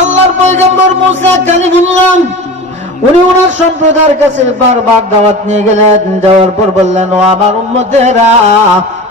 আল্লাহর পয়গম্বর মুসা কালিমুল্লাহ উনি ওনার সম্প্রদায়ের কাছে বারবার দাওয়াত নিয়ে গেলেন। যাওয়ার পর বললেন, ও আমার উম্মতেরা,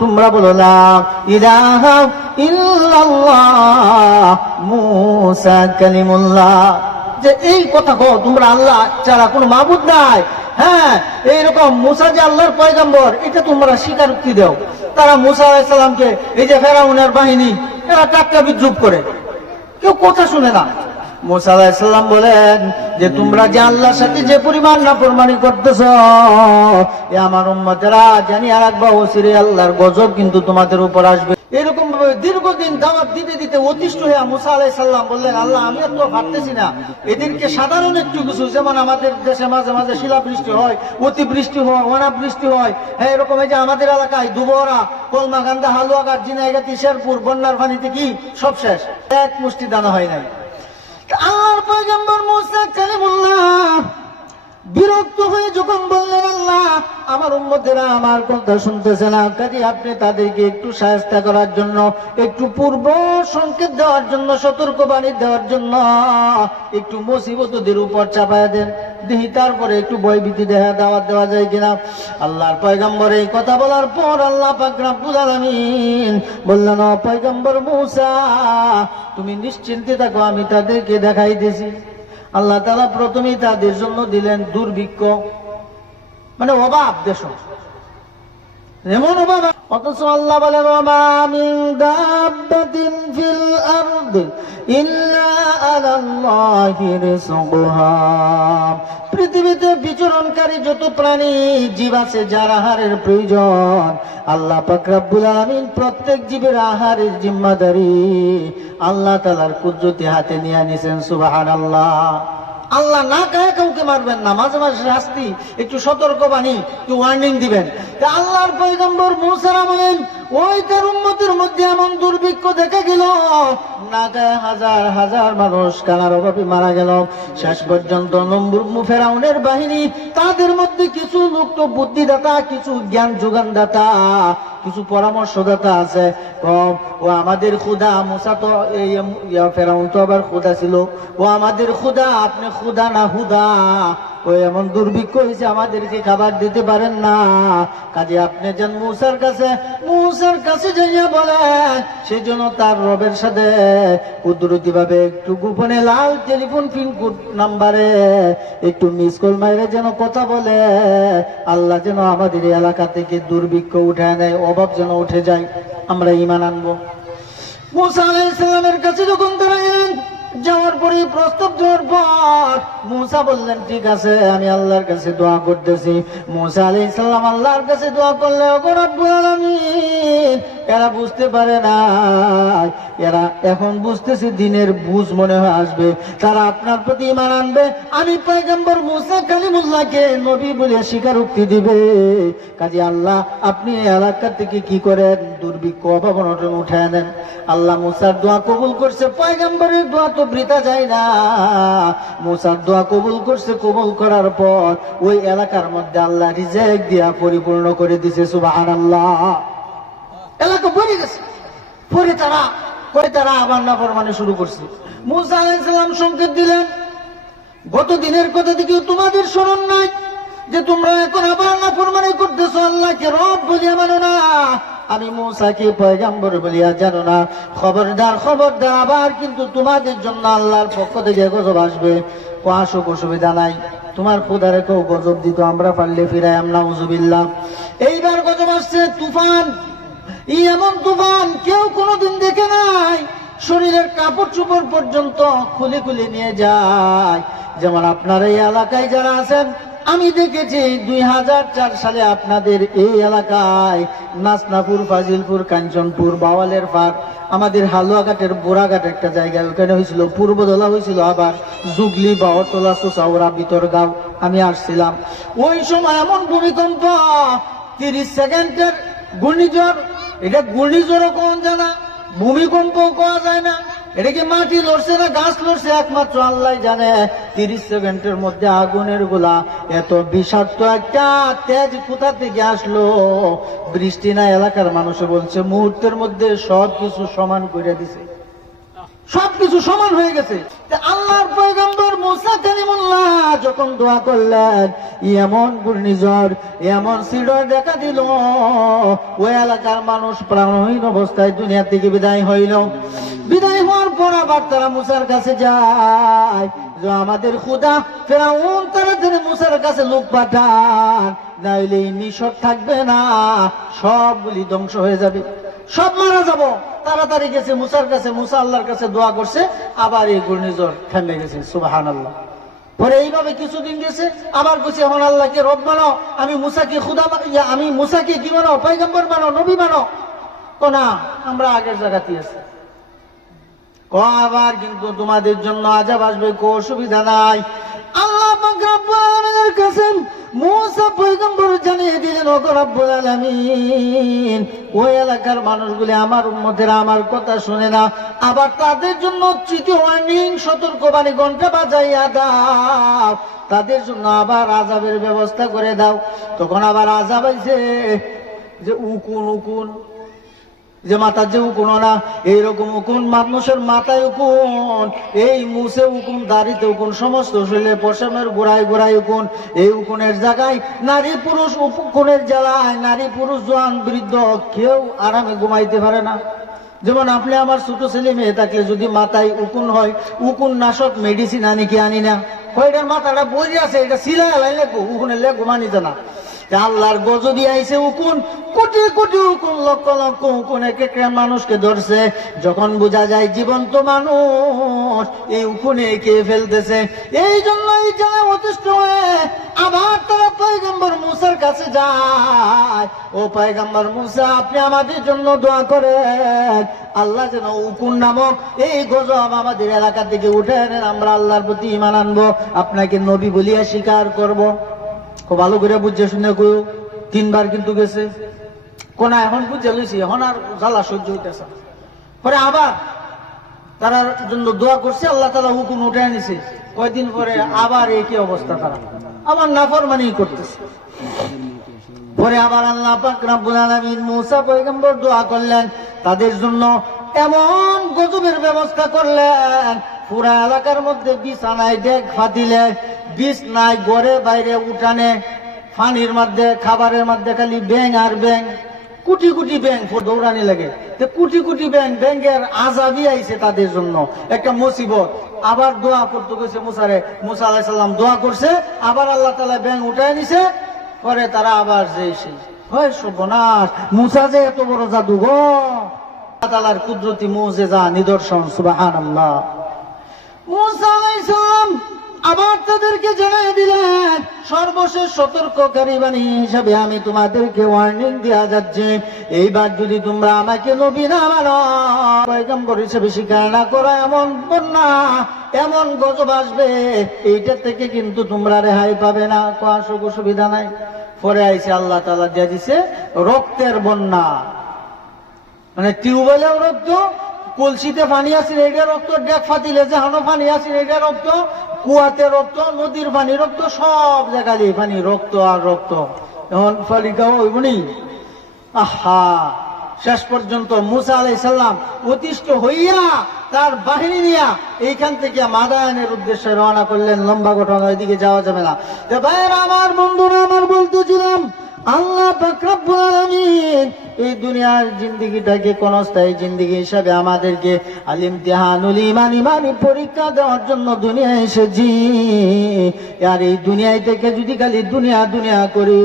তোমরা বলো লা ইলাহা ইল্লাল্লাহ মুসা কালিমুল্লাহ, যে এই কথা কও তোমরা আল্লাহ ছাড়া কোনো মাবুদ নাই। হ্যাঁ, এইরকম মুসা যে আল্লাহর পয়গম্বর এটা তোমরা স্বীকারোক্তি দাও। তারা মুসা আলাইহিস সালামকে এই যে ফেরাউনের বাহিনী এরা টাটকা বিদ্রুপ করে, কেউ কথা শুনে না। মুসা আলাইহিস সালাম বলেন যে তোমরা যে আল্লাহর সাথে যে পরিমাণ নাফরমানি করতেছ, এ আমার উম্মতেরা জানিয়ে রাখবা, অচিরে আল্লাহর গজব কিন্তু তোমাদের উপর আসবে। এরকম ভাবে দীর্ঘদিন দাওয়াত দিতে দিতে অতিষ্ঠ হয়ে মুসা আলাইহিস সালাম বললেন, আল্লাহ আমি তো পারতেছি না, এদেরকে সাধারণ একটু কিছু, যেমন আমাদের দেশে মাঝে মাঝে শিলাবৃষ্টি হয়, অতিবৃষ্টি হয়, অনাবৃষ্টি হয়, হ্যাঁ এরকম এই যে আমাদের এলাকায় দুবরা, কলমাকান্দা, হালুয়াঘাট, ঝিনাইগাতি, শেরপুর বন্যার পানিতে কি সব শেষ, এক মুষ্টি দানা হয় নাই। আল্লাহর পয়গম্বর মুসা কালিমুল্লাহ বিরক্ত হয়ে যখন বললেন, আল্লাহ আমার উম্মতেরা আমার কথা শুনতেছে না, কাজে আপনি তাদেরকে একটু সাহায্য করার জন্য, একটু পূর্ব সংকেত দেওয়ার জন্য, সতর্কবাণী দেওয়ার জন্য একটু মুসিবতদের উপর চাপায় দেন, দেখি তারপরে একটু ভয়ভীতি দাওয়াত দেওয়া যায় কিনা। আল্লাহর পয়গম্বর এই কথা বলার পর আল্লাহ পাক রব্বুল আলামিন বললেন, ও পয়গম্বর মুসা তুমি নিশ্চিন্তে থাকো, আমি তাদেরকে দেখাইতেছি। আল্লাহ তাআলা প্রথমেই তাদের জন্য দিলেন দুর্ভিক্ষ, মানে অভাব, দেশ এমন অভাব। অথচ আল্লাহ বলেন, ওয়া মিন দাব্বাতিন ফিল আরদি ইল্লা আলাল্লাহি রিজকুহা, পৃথিবীতে বিচরণকারী যত প্রাণী জীব আছে যার আহারের প্রয়োজন, আল্লাহ পাক রব্বুল আলামিন প্রত্যেক জীবের আহারের জিম্মাদারি আল্লাহ তাআলার কুদরতি হাতে নিয়ে নিছেন। সুবহানাল্লাহ। আল্লাহ না কাহে কাউকে মারবেন না, মাঝে মাঝে শাস্তি, একটু সতর্কবাণী, একটু ওয়ার্নিং দিবেন। আল্লাহর পয়গম্বর মুসা বলেন, ওই তার উম্মতের মধ্যে এমন দুর্ভিক্ষ দেখা গেল, না গায়ে হাজার হাজার মানুষ কানার অভাবে মারা গেল। শেষ পর্যন্ত ফেরাউনের বাহিনী, তাদের মধ্যে কিছু লোক তো বুদ্ধিদাতা, কিছু জ্ঞান যোগানদাতা, কিছু পরামর্শদাতা আছে। ও আমাদের খুদা, মুসা তো ফেরাউন তো আবার খুদা ছিল, ও আমাদের খুদা, আপনি খুদা না হুদা, ও এমন দুর্ভিক্ষ হয়েছে আমাদেরকে খাবার দিতে পারেন না, কাজে আপনি যান মুসার কাছে যাইয়া বলেন, সেজন্য তার রবের সাথে কুদরতি ভাবে একটু গোপনে লাল টেলিফোন পিনকোড নাম্বারে একটু মিস কল মাইরে যেন কথা বলে, আল্লাহ যেন আমাদের এলাকা থেকে দুর্ভিক্ষ উঠে নেয়, অভাব যেন উঠে যায়, আমরা ঈমান আনবো। মুসা আলাইহিস সালামের কাছে যখন তারা গেলেন, যাওয়ার পরে প্রস্তাব দেওয়ার পর মুসা বললেন, ঠিক আছে আমি আল্লাহর কাছে দোয়া করতেছি। মুসা আলাইহিস সালাম আল্লাহর কাছে দোয়া করলে, ওগো রব্বুল আলামিন, এরা বুঝতে পারে না, এরা এখন বুঝতেছে দিনের বুঝ মনে হয় আসবে, তারা আপনার প্রতি ঈমান আনবে, আমি পয়গম্বর মুসা কালিমুল্লাহকে নবী বলে স্বীকারোক্তি দিবে। কাজে আল্লাহ আপনি এলাকা থেকে কি করেন, দুর্ভিক্ষ অভাব অনটন উঠায় নেন। আল্লাহ মুসার দোয়া কবুল করছে, পয়গম্বরের দোয়া তো বৃথা যায় না। মুসার দোয়া কবুল করছে, কবুল করার পর ওই এলাকার মধ্যে আল্লাহ রিজিক দিয়া পরিপূর্ণ করে দিছে। সুবহানাল্লাহ। এলাকা ভরে গেছে। পরে তারা আবার নাফরমানি শুরু করছে। মুসা আলাইহিস সালাম সংকেত দিলেন, গত দিনের কথা থেকে তোমাদের স্মরণ নাই যে তোমরা এখন আবার নাফরমানি করতেছো, আল্লাহকে রব বলিয়া মানো না, আমি মুসাকে পয়গম্বর বলিয়া জানো না। খবরদার আবার কিন্তু তোমাদের জন্য আল্লাহর পক্ষ থেকে গজব আসবে। আসুক, অসুবিধা নাই, তোমার খোদারে কেউ গজব দিত, আমরা পারলে ফিরাই, নাউজুবিল্লাহ। এইবার গজব আসছে, তুফান, এমন তুফান কেউ কোনোদিন দেখে নাই, শরীরের কাপড় চোপড় পর্যন্ত খুলে খুলে নিয়ে যায়। যেমন আপনার এই এলাকায় যারা আছেন, আমি দেখেছি 2004 সালে আপনাদের এই এলাকায় নাসনাপুর, ফাজিলপুর, কাঞ্চনপুর, বাওয়ালের পার, আমাদের হালুয়াঘাটের বোরাঘাট একটা জায়গায়, ওখানে হয়েছিল, পূর্বদলা হয়েছিল, আবার জুগলি, বাওয়ারতলা, সুসাউরা, বিতরগাঁও, আমি আসছিলাম। ওই সময় এমন ভূমিকম্প, 30 সেকেন্ডের ঘূর্ণিঝড়, এটা ঘূর্ণিঝড়ও কোন জানা, ভূমিকম্প কোয়া যায় না, এটা কি মাটি লড়ছে না গাছ লড়ছে একমাত্র আল্লাহ জানে। 30 সেকেন্ডের মধ্যে আগুনের গোলা, এত বিষাক্ত একটা তেজ কোথা থেকে আসলো, বৃষ্টি না, এলাকার মানুষ বলছে মুহূর্তের মধ্যে সব কিছু সমান করে দিছে। সবকিছু সমান হয়ে গেছে। আল্লাহর পয়গম্বর মুসা কালিমুল্লাহ যখন দোয়া করলেন, এমন ঘূর্ণিঝড়, এমন সিডর দেখা দিল, ওই এলাকার মানুষ প্রাণহীন অবস্থায় দুনিয়া থেকে বিদায় হইল। বিদায় হওয়ার পর আবার তারা মুসার কাছে যায়, যে আমাদের খুদা ফেরাউন তাড়াতাড়ি মুসার কাছে লোক পাঠান, নাইলে নিঃস্ব থাকবে না, সবগুলি ধ্বংস হয়ে যাবে, সব মারা যাব। তাড়াতাড়ি গেছে মুসার কাছে, মুসা আল্লাহর কাছে দোয়া করছে, আবার এই ঘূর্ণিঝড় থেমে গেছে। সুবহানাল্লাহ। পরে এইভাবে কিছুদিন গেছে, আবার বলছে এখন আল্লাহকে রব মানো, আমি মুসাকে খুদা, আমি মুসাকে কি মানো, পয়গম্বর মানো, নবী মানো। তো না, আমরা আগের জায়গাতে আছি। আবার কিন্তু তোমাদের জন্য আযাব আসবে, কোনো অসুবিধা নাই। আল্লাহ পাক রব্বুল আলামিনের কাছে মুসা পয়গম্বর জানিয়ে দিলেন, ওগো রব্বুল আলামিন, ওই এলাকার মানুষগুলি আমার উম্মতেরা আমার কথা শুনে না, আবার তাদের জন্য তৃতীয় ওয়ার্নিং, সতর্কবাণী ঘন্টা বাজাইয়া দাও, তাদের জন্য আবার আযাবের ব্যবস্থা করে দাও। তখন আবার আযাব আইছে, যে উকুন উকুন, যে মাথার যে উকুন না, এইরকম উকুন, মানুষের মাথায় উকুন, এই মুছে উকুন, দাড়িতে উকুন, সমস্ত শরীরে পশমের গোড়ায় গোড়ায় উকুন। এই উকুনের জায়গায় নারী পুরুষ, উকুনের জ্বালায় নারী পুরুষ জোয়ান বৃদ্ধ কেউ আরামে ঘুমাইতে পারে না। যেমন আপনি আমার ছোট ছেলে মেয়ে থাকলে যদি মাথায় উকুন হয়, উকুন নাশক মেডিসিন আনি কি আনি না, কয়টার মাথাটা বই আছে, এটা সিলাই লাগবো, উকুনের লেগ ঘুমানি না। আল্লাহর গজবি আইছে উকুন, কোটি কোটি উকুন, লক্ষ লক্ষ উকুন এক এক মানুষকে ধরছে। যখন বোঝা যায় জীবন্ত মানুষ এই উকুনে খেয়ে ফেলতেছে, এই জন্য এই জায়গায় অতিষ্ঠ হয়ে আবার তারা পয়গম্বর মুসার কাছে যায়, ও পয়গম্বর মুসা, আপনি আমাদের জন্য দোয়া করেন, আল্লাহ যেন উকুন নামক এই গজব আমাদের এলাকা থেকে উঠে আনেন, আমরা আল্লাহর প্রতি ঈমান আনবো, আপনাকে নবী বলিয়া স্বীকার করব। খুব ভালো করে বুঝে শুনে কেউ তিনবার কিন্তু গেছে, কোন এখন বুঝে লইছি, এখন আর জ্বালা সহ্য হইতেছে। পরে আবার তার জন্য দোয়া করছে, আল্লাহ তাআলা হুকুম উঠে আনিছে। কয়দিন পরে আবার একই অবস্থা, তারা আবার নাফরমানি করতেছে। পরে আবার আল্লাহ পাক রব্বুল আলামিন মুসা পয়গম্বর দোয়া করলেন, তাদের জন্য এমন গজবের ব্যবস্থা করলেন, পুরা এলাকার মধ্যে বিছানায় ডেক ফাতিলে, বিষ নাই, ঘরে বাইরে উঠানে, পানির মধ্যে খাবারের মধ্যে খালি ব্যাং আর ব্যাং, কোটি কোটি ব্যাং দৌড়ানি লাগে। কোটি কোটি ব্যাং, ব্যাংকের আযাবই আইছে তাদের জন্য, একটা মুসিবত। আবার দোয়া করতে গেছে মুসারে, মুসা আলাইহিস সালাম দোয়া করছে, আবার আল্লাহ তাআলা ব্যাং উঠায় নিছে। পরে তারা আবার যেইছে, হয় সর্বনাশ, মুসা যে এত বড় জাদুঘর, আল্লাহ তাআলার কুদরতি মুজিজা নিদর্শন। সুবহানাল্লাহ। মুসা আলাইহিস সালাম আবার তাদেরকে জানিয়ে দিলেন, সর্বশেষ সতর্ককারী বাণী হিসাবে আমি তোমাদেরকে ওয়ার্নিং দেওয়া যাচ্ছে, এইবার যদি তোমরা আমাকে নবী না মানো, পয়গম্বর হিসেবে স্বীকার না করো, এমন বন্যা, এমন গজব আসবে, এইটা থেকে কিন্তু তোমরা রেহাই পাবে না। আসুক, অসুবিধা নাই। পরে আইসে আল্লাহ তাআলা দিয়ে দিছে রক্তের বন্যা, মানে টিউবওয়েলেও রক্ত, কলসিতে পানি আছে এইটা রক্ত, ডেক ফাতিলে যেহানো পানি আছে এইটা রক্ত, কুয়াতে রক্ত, নদীর পানি রক্ত, সব জায়গায় পানি রক্ত আর রক্ত। এখন ফালিকাও হইবনি। আহা, শেষ পর্যন্ত মুসা আলাইহিস সালাম অতিষ্ঠ হইয়া তার বাহিনী নিয়া এইখান থেকে মাদায়ানের উদ্দেশ্যে রওনা করলেন। লম্বা ঘটনা, ওইদিকে যাওয়া যাবে না। ভাইয়েরা আমার, বন্ধুরা আমার, বলতেছিলাম আল্লাহ পাক রব্বুল আলামিন এই দুনিয়ার জিন্দেগিটাকে ক্ষণস্থায়ী জিন্দেগি হিসাবে আমাদেরকে আল ইমতিহানুল ঈমান, ঈমানি পরীক্ষা দেওয়ার জন্য দুনিয়ায় এসেছি। আর এই দুনিয়ায় থেকে যদি খালি দুনিয়া দুনিয়া করি,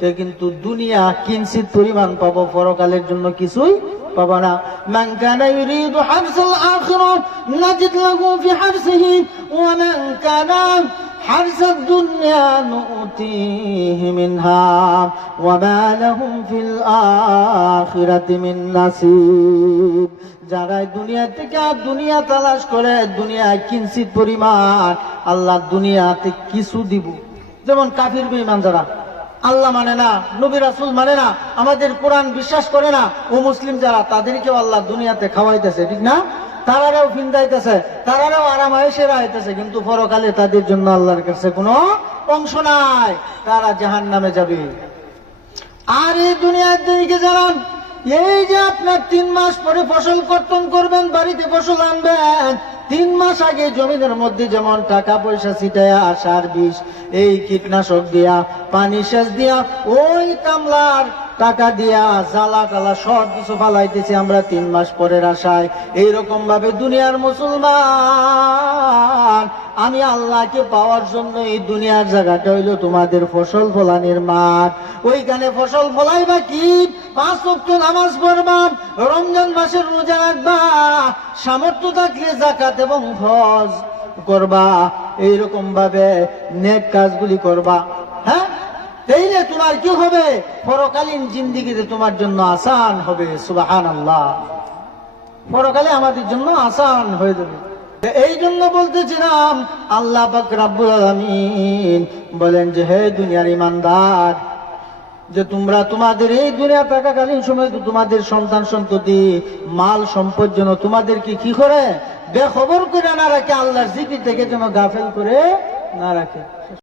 তো কিন্তু দুনিয়া কিঞ্চিত পরিমাণ পাবো, পরকালের জন্য কিছুই পাবো না। মান কানা ইউরিদু হারসাল আখিরাহ নাজিদ লাহু ফি হারসিহি ওয়া মান কানা حرث الدنيا نؤتيه منها وما لهم في الآخرة من نصيب। যারা দুনিয়া থেকে দুনিয়া তালাশ করে, দুনিয়া কিঞ্চিত পরিমাণ, আল্লাহ দুনিয়াতে কিছু দিব। যেমন কাফির বেঈমান যারা আল্লাহ মানে না, নবী রাসূল মানে না, আমাদের কোরআন বিশ্বাস করে না, ও মুসলিম যারা, তাদেরকেও আল্লাহ দুনিয়াতে খাওয়াইতেছে, ঠিক না? তারাও ফিন্দাইতেছে, তারাও আরামায়েশে রাইতেছে, কিন্তু পরকালে তাদের জন্য আল্লাহর কাছে কোনো অংশ নাই, তারা জাহান্নামে যাবে। আর এই দুনিয়ার দিকে যারা এই যে আপনার 3 মাস পরে ফসল কর্তন করবেন, বাড়িতে ফসল আনবেন, 3 মাস আগে জমিনের মধ্যে যেমন টাকা পয়সা ছিটায়া, সার বিষ, এই কীটনাশক দিয়া, পানি সেচ দিয়া, ওই কামলার টাকা দিয়া জ্বালা টালা সব কিছু ফালাইতেছি আমরা 3 মাস পরের আশায়। এইরকম ভাবে দুনিয়ার মুসলমান, আমি আল্লাহকে পাওয়ার জন্য এই দুনিয়ার জায়গাটা হইল তোমাদের ফসল ফলানির মাঠ। ওইখানে ফসল ফলাইবা কি? 5 ওয়াক্ত নামাজ পড়বা, রমজান মাসের রোজা রাখবা, সামর্থ্য থাকলে যাকাত এবং হজ করবা, এইরকম ভাবে নেক কাজগুলি করবা। হ্যাঁ, তাইলে তোমার কি হবে? পরকালীন জিন্দিগিতে তোমার জন্য আসান হবে। সুবহানাল্লাহ, পরকালে আমাদের জন্য আসান হয়ে যাবে। এই জন্য বলতেছিলাম, আল্লাহ পাক রব্বুল আলামিন বলেন যে হে দুনিয়ার ইমানদার, যে তোমরা তোমাদের এই দুনিয়া থাকাকালীন সময় তোমাদের সন্তান সন্ততি মাল সম্পদ যেন তোমাদেরকে কি করে বেখবর করে না রাখে, আল্লাহর জিকির থেকে যেন গাফেল করে না রাখে।